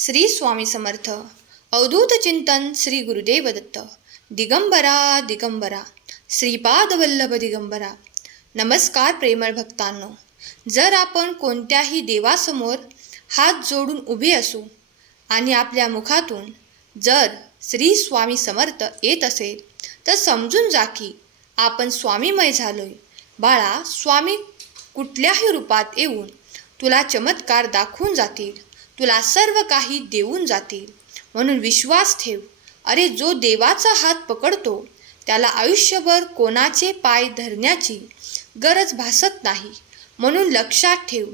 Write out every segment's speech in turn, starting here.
श्री स्वामी समर्थ. अवधूत चिंतन श्री गुरुदेव दत्त दिगंबरा दिगंबरा. श्रीपाद वल्लभ दिगंबरा. नमस्कार प्रेमळ भक्तांनो. जर आपण कोणत्याही देवासमोर हात जोडून उभे असू आणि आपल्या मुखातून जर श्री स्वामी समर्थ येत असेल तर समजून जा की आपण स्वामीमय झालोय. बाळा स्वामी कुठल्याही रूपात येऊन तुला चमत्कार दाखवून जातील. तुला सर्व काही देऊन जातील. म्हणून विश्वास ठेव. अरे जो देवाचा हात पकडतो त्याला आयुष्यभर कोणाचे पाय धरण्याची गरज भासत नाही. म्हणून लक्षात ठेव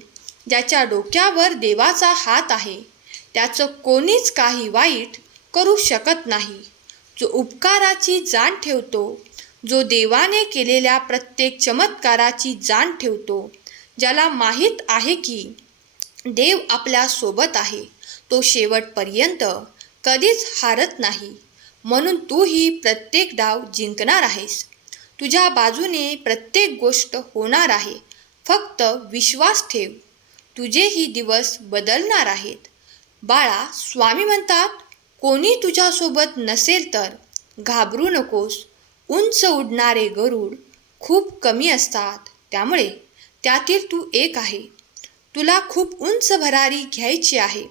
ज्याच्या डोक्यावर देवाचा हात आहे त्याचं कोणीच काही वाईट करू शकत नाही. जो उपकाराची जाण ठेवतो जो देवाने केलेल्या प्रत्येक चमत्काराची जाण ठेवतो ज्याला माहीत आहे की देव आपल्यासोबत आहे. तो शेवटपर्यंत कधीच हारत नाही. म्हणून तूही प्रत्येक डाव जिंकणार आहेस. तुझ्या बाजूने प्रत्येक गोष्ट होणार आहे. फक्त विश्वास ठेव. तुझेही दिवस बदलणार आहेत. बाळा स्वामी म्हणतात कोणी तुझ्यासोबत नसेल तर घाबरू नकोस. उंच उडणारे गरुड खूप कमी असतात. त्यामुळे त्यातील तू एक आहे. तुला खूप उंच भरारी घ्यायची आहे.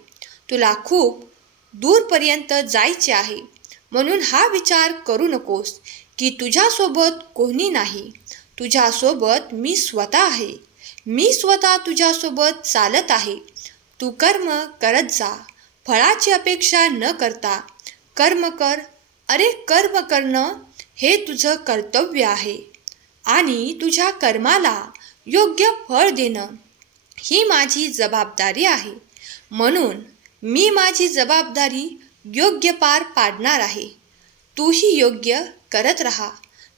तुला खूप दूरपर्यंत जायचे आहे. म्हणून हा विचार करू नकोस की तुझ्यासोबत कोणी नाही. तुझ्यासोबत मी स्वतः आहे. मी स्वतः तुझ्यासोबत चालत आहे. तू कर्म करत जा. फळाची अपेक्षा न करता कर्म कर. अरे कर्म करणं हे तुझं कर्तव्य आहे. आणि तुझ्या कर्माला योग्य फळ देणं. ही माझी जबाबदारी आहे. म्हणून मी माझी जबाबदारी योग्य पार पाडणार आहे. तूही योग्य करत राहा.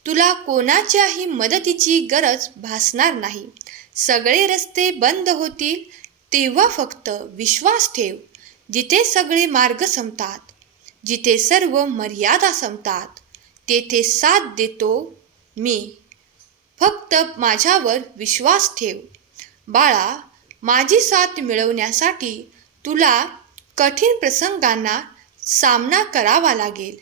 तुला कोणाच्याही मदतीची गरज भासणार नाही. सगळे रस्ते बंद होतील तेव्हा फक्त विश्वास ठेव. जिथे सगळे मार्ग संपतात जिथे सर्व मर्यादा संपतात तेथे साथ देतो मी. फक्त माझ्यावर विश्वास ठेव. बाळा माझी साथ मिळवण्यासाठी तुला कठीण प्रसंगांना सामना करावा लागेल.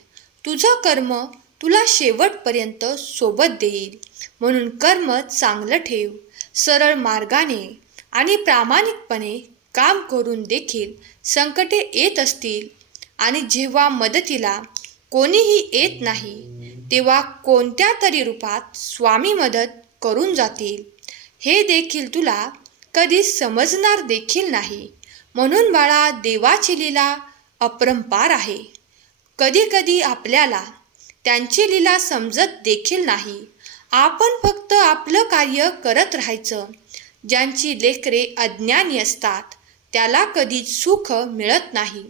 तुझं कर्म तुला शेवटपर्यंत सोबत देईल. म्हणून कर्म चांगलं ठेव. सरळ मार्गाने आणि प्रामाणिकपणे काम करून देखील संकटे येत असतील. आणि जेव्हा मदतीला कोणीही येत नाही तेव्हा कोणत्या तरी रूपात स्वामी मदत करून जातील. हे देखील तुला कधी समजणार देखील नाही. म्हणून बाळा देवाची लीला अपरंपार आहे. कधीकधी आपल्याला त्यांची लीला समजत देखील नाही. आपण फक्त आपलं कार्य करत राहायचं. ज्यांची लेकरे अज्ञानी असतात त्याला कधीच सुख मिळत नाही.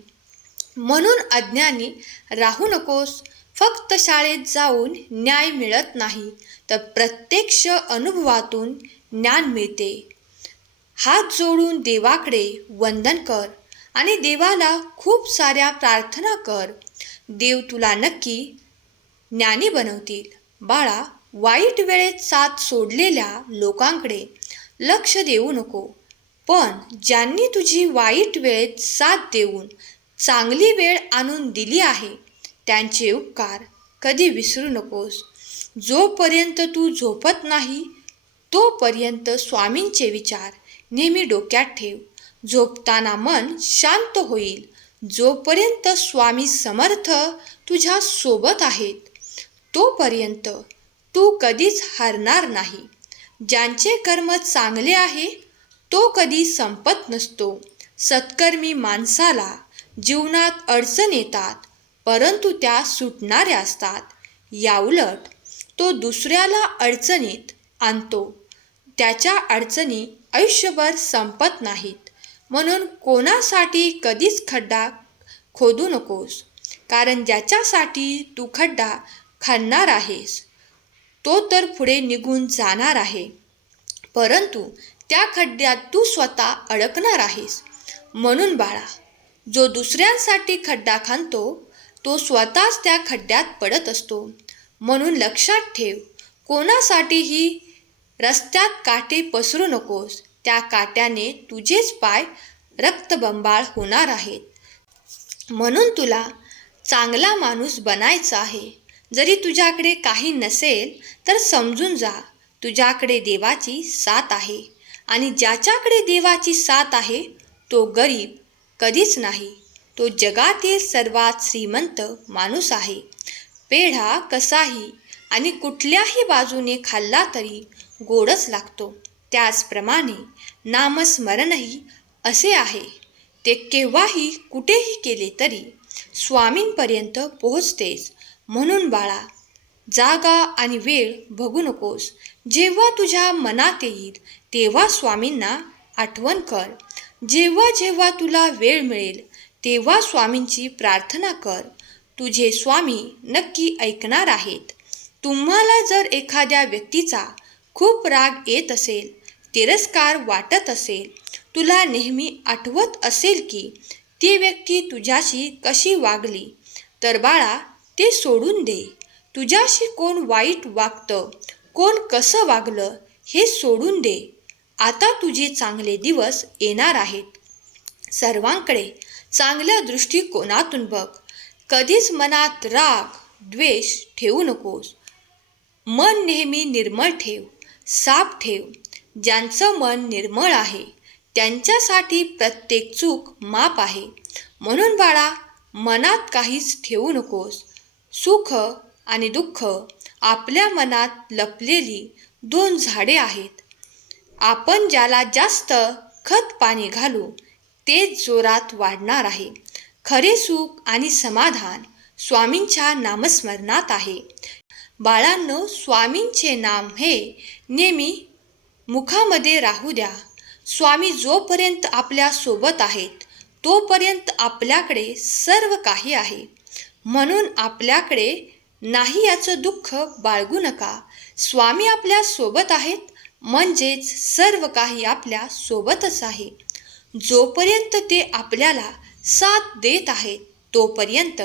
म्हणून अज्ञानी राहू नकोस. फक्त शाळेत जाऊन न्याय मिळत नाही तर प्रत्यक्ष अनुभवातून ज्ञान मिळते. हात जोडून देवाकडे वंदन कर आणि देवाला खूप साऱ्या प्रार्थना कर. देव तुला नक्की ज्ञानी बनवतील. बाळा वाईट वेळेत साथ सोडलेल्या लोकांकडे लक्ष देऊ नको. पण ज्यांनी तुझी वाईट वेळेत साथ देऊन चांगली वेळ आणून दिली आहे त्यांचे उपकार कधी विसरू नकोस. जोपर्यंत तू झोपत नाही तोपर्यंत स्वामींचे विचार नेहमी डोक्यात ठेव. झोपताना मन शांत होईल. जोपर्यंत स्वामी समर्थ तुझ्या सोबत आहेत तोपर्यंत तू कधीच हरणार नाही. ज्यांचे कर्म चांगले आहे तो कधी संपत नसतो. सत्कर्मी माणसाला जीवनात अडचण येतात परंतु त्या सुटणाऱ्या असतात. याउलट तो दुसऱ्याला अडचणीत आणतो. त्याच्या अडचणी आयुष्यभर संपत नाहीत. म्हणून कोणासाठी कधीच खड्डा खोदू नकोस. कारण ज्याच्यासाठी तू खड्डा खणणार आहेस तो तर पुढे निघून जाणार आहे. परंतु त्या खड्ड्यात तू स्वतः अडकणार आहेस. म्हणून बाळा जो दुसऱ्यांसाठी खड्डा खाणतो तो स्वतःच त्या खड्ड्यात पडत असतो. म्हणून लक्षात ठेव कोणासाठीही रस्त्यात काटे पसरू नकोस. त्या काट्याने तुझेच पाय रक्तबंबाळ होणार आहेत. म्हणून तुला चांगला माणूस बनायचा आहे. जरी तुझ्याकडे काही नसेल तर समजून जा तुझ्याकडे देवाची साथ आहे. आणि ज्याच्याकडे देवाची साथ आहे तो गरीब कधीच नाही. तो जगातील सर्वात श्रीमंत माणूस आहे. पेढा कसाही आणि कुठल्याही बाजूने खाल्ला तरी गोडच लागतो. त्याचप्रमाणे नामस्मरणही असे आहे. ते केव्हाही कुठेही केले तरी स्वामींपर्यंत पोहोचतेच. म्हणून बाळा जागा आणि वेळ बघू नकोस. जेव्हा तुझ्या मनात येईल तेव्हा स्वामींना आठवण कर. जेव्हा जेव्हा तुला वेळ मिळेल तेव्हा स्वामींची प्रार्थना कर. तुझे स्वामी नक्की ऐकणार आहेत. तुम्हाला जर एखाद्या व्यक्तीचा खूप राग येत असेल तिरस्कार वाटत असेल तुला नेहमी आठवत असेल की ती व्यक्ती तुझ्याशी कशी वागली? तर बाळा ते सोडून दे. तुझ्याशी कोण वाईट वागतं कोण कसं वागलं हे सोडून दे. आता तुझे चांगले दिवस येणार आहेत. सर्वांकडे चांगल्या दृष्टिकोनातून बघ. कधीच मनात राग द्वेष ठेवू नकोस. मन नेहमी निर्मळ ठेव. साफ ठेव. ज्यांचं मन निर्मळ आहे त्यांच्यासाठी प्रत्येक चूक माप आहे. म्हणून बाळा मनात काहीच ठेवू नकोस. सुख आणि दुःख आपल्या मनात लपलेली दोन झाडे आहेत. आपण ज्याला जास्त खत पाणी घालू तेच जोरात वाढणार आहे. खरे सुख आणि समाधान स्वामींच्या नामस्मरणात आहे. बाळांनो स्वामींचे नाम हे नेहमी मुखामध्ये राहू द्या. स्वामी जोपर्यंत आपल्यासोबत आहेत तोपर्यंत आपल्याकडे सर्व काही आहे. म्हणून आपल्याकडे नाही याचं दुःख बाळगू नका. स्वामी आपल्यासोबत आहेत म्हणजेच सर्व काही आपल्या सोबतच आहे. जोपर्यंत ते आपल्याला साथ देत आहेत तोपर्यंत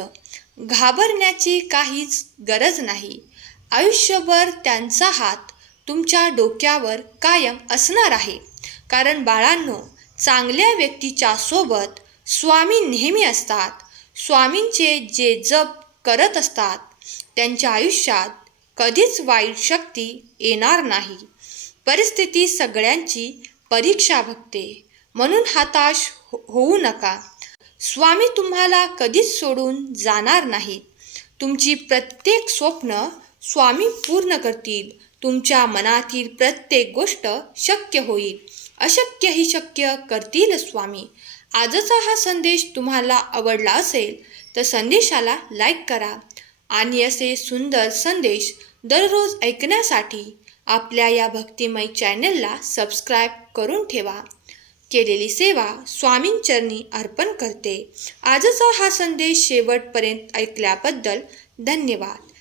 घाबरण्याची काहीच गरज नाही. आयुष्यभर त्यांचा हात तुमच्या डोक्यावर कायम असणार आहे. कारण बाळांनो चांगल्या व्यक्तीच्या सोबत स्वामी नेहमी असतात. स्वामींचे जे जप करत असतात त्यांच्या आयुष्यात कधीच वाईट शक्ती येणार नाही. परिस्थिती सगळ्यांची परीक्षा बघते. म्हणून हताश हो- होऊ नका. स्वामी तुम्हाला कधीच सोडून जाणार नाहीत. तुमची प्रत्येक स्वप्न स्वामी पूर्ण करतील. तुमच्या मनातील प्रत्येक गोष्ट शक्य होईल. अशक्य ही शक्य करतील स्वामी. आजचा हा संदेश तुम्हाला आवडला असेल तर संदेशाला लाईक करा. आणि असे सुंदर संदेश दररोज ऐकण्यासाठी आपल्या या भक्तिमय चॅनलला सबस्क्राईब करून ठेवा. केलेली सेवा स्वामींचरणी अर्पण करते. आजचा हा संदेश शेवटपर्यंत ऐकल्याबद्दल धन्यवाद.